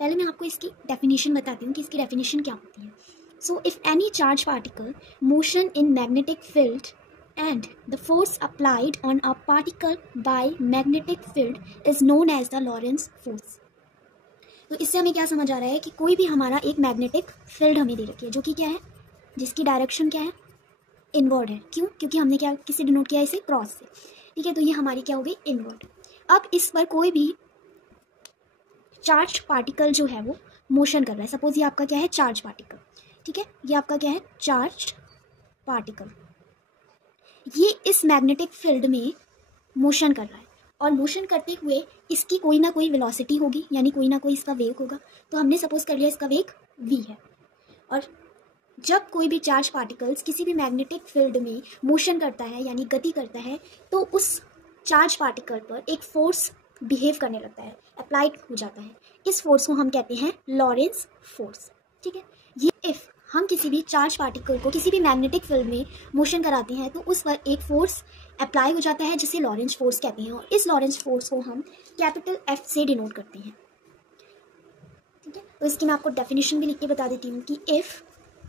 पहले मैं आपको इसकी डेफिनेशन बताती हूँ कि इसकी डेफिनेशन क्या होती है. So if any charge particle motion in magnetic field and the force applied on a particle by magnetic field is known as the Lorentz force. तो इससे हमें क्या समझ आ रहा है कि कोई भी हमारा एक मैग्नेटिक फील्ड हमें दे रखी है जो कि क्या है, जिसकी डायरेक्शन क्या है, इनवर्ड है. क्यों? क्योंकि हमने क्या किससे डिनोट किया है, इसे क्रॉस से. ठीक है, तो ये हमारी क्या हो गई, इनवर्ड. अब इस पर कोई भी चार्ज पार्टिकल जो है वो मोशन कर रहा है. सपोज ये आपका क्या है, चार्ज पार्टिकल. ठीक है, ये आपका क्या है, चार्ज पार्टिकल. ये इस मैग्नेटिक फील्ड में मोशन कर रहा है और मोशन करते हुए इसकी कोई ना कोई वेलोसिटी होगी, यानी कोई ना कोई इसका वेग होगा. तो हमने सपोज कर लिया इसका वेग v है. और जब कोई भी चार्ज पार्टिकल्स किसी भी मैग्नेटिक फील्ड में मोशन करता है यानी गति करता है तो उस चार्ज पार्टिकल पर एक फोर्स बिहेव करने लगता है, अप्लाइड हो जाता है. इस फोर्स को हम कहते हैं लॉरेंस फोर्स. ठीक है, ये इफ हम किसी भी चार्ज पार्टिकल को किसी भी मैग्नेटिक फील्ड में मोशन कराते हैं तो उस पर एक फोर्स अप्लाई हो जाता है जिसे लॉरेंस फोर्स कहते हैं. और इस लॉरेंस फोर्स को हम कैपिटल F से डिनोट करते हैं. ठीक है, तो इसकी मैं आपको डेफिनेशन भी लिख के बता देती हूँ कि if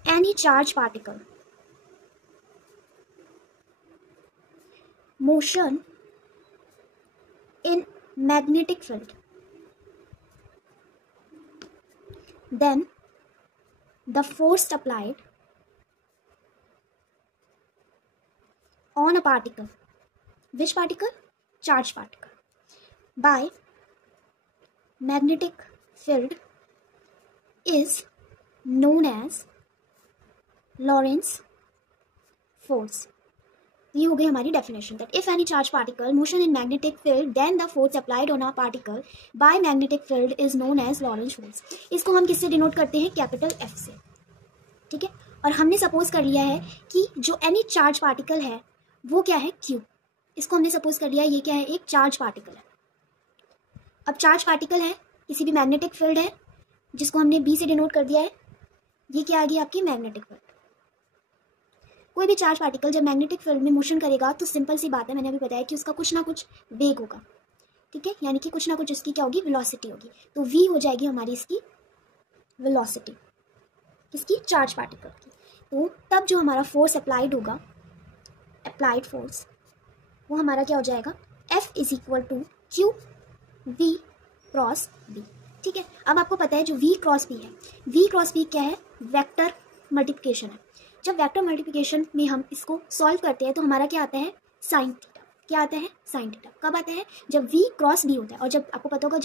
any charge particle motion in magnetic field then the force applied on a particle, which particle? Charge particle, by magnetic field is known as Lorentz force. ये हो गई हमारी definition that if any charge particle motion in magnetic field then the force applied on a particle by magnetic field is known as Lorentz force. इसको हम किससे denote करते हैं, capital F से. ठीक है, और हमने सपोज कर लिया है कि जो एनी चार्ज पार्टिकल है वो क्या है, Q. इसको हमने सपोज कर लिया है ये क्या है, एक चार्ज पार्टिकल है. अब चार्ज पार्टिकल है, किसी भी मैग्नेटिक फील्ड है जिसको हमने B से डिनोट कर दिया है. ये क्या आ गई आपकी मैग्नेटिक फील्ड. कोई भी चार्ज पार्टिकल जब मैग्नेटिक फील्ड में मोशन करेगा तो सिंपल सी बात है, मैंने अभी बताया कि उसका कुछ ना कुछ वेग होगा. ठीक है, यानी कि कुछ ना कुछ उसकी क्या होगी, वेलोसिटी होगी. तो v हो जाएगी हमारी इसकी वेलोसिटी, किसकी, चार्ज पार्टिकल की. तो तब जो हमारा फोर्स अप्लाइड होगा, अप्लाइड फोर्स, वो हमारा क्या हो जाएगा, F is equal to Q V cross B. ठीक है, अब आपको पता है जो v क्रॉस बी है, v क्रॉस बी क्या है, वेक्टर मल्टीप्लिकेशन है. जब वेक्टर मल्टीप्लिकेशन में हम इसको सॉल्व करते हैं तो हमारा क्या आता है, साइन थीटा. क्या आता है, साइन थीटा. कब आता है, जब v क्रॉस बी होता है. और जब आपको पता होगा